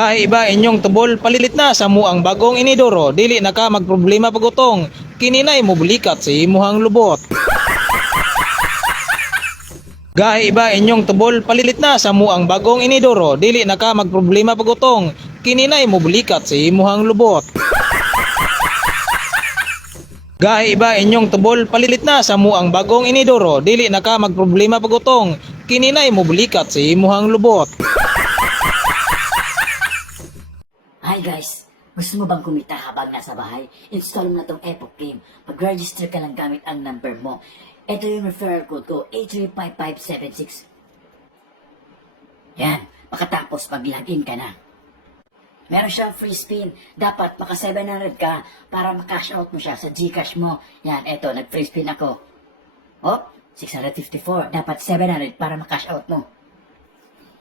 Ay iba inyong tubol palilit na sa muang bagong inidoro dili na ka magproblema pagutong kininay mo bulikat sa imuhang lubot. Gahi iba inyong tubol palilit na sa muang bagong inidoro dili na ka magproblema pagutong kininay mo bulikat sa imuhang lubot. Gahi iba inyong tubol palilit na sa muang bagong inidoro dili na ka magproblema pagutong kininay mo bulikat sa imuhang lubot. Hi guys! Gusto mo bang kumita habang nasa bahay? Install mo na tong Epoch Game. Mag-register ka lang gamit ang number mo. Ito yung referral code ko, 835576. Yan, makatapos pag-login ka na. Meron siyang free spin. Dapat maka 700 ka para makash out mo siya sa Gcash mo. Yan, eto, nag-free spin ako. Oh, 654. Dapat 700 para makash out mo.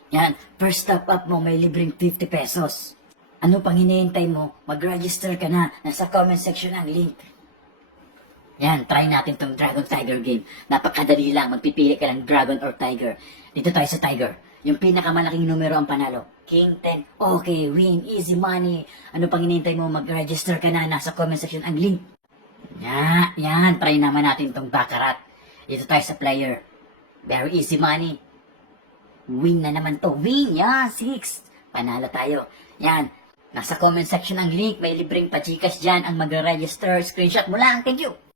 Yan, first top up mo may libreng 50 pesos. Ano pang hinihintay mo? Mag-register ka na. Nasa comment section ang link. Yan, try natin tong Dragon Tiger game. Napakadali lang. Magpipili ka ng Dragon or Tiger. Dito tayo sa Tiger. Yung pinakamalaking numero ang panalo. King 10. Okay, win. Easy money. Ano pang hinihintay mo? Mag-register ka na. Nasa comment section ang link. Yan. Try naman natin tong Baccarat. Dito tayo sa player. Very easy money. Win na naman to. Win. Yan, 6. Panalo tayo. Yan. Nasa comment section ang link, may libreng pa-Gcash dyan ang magre-register. Screenshot mo lang. Thank you!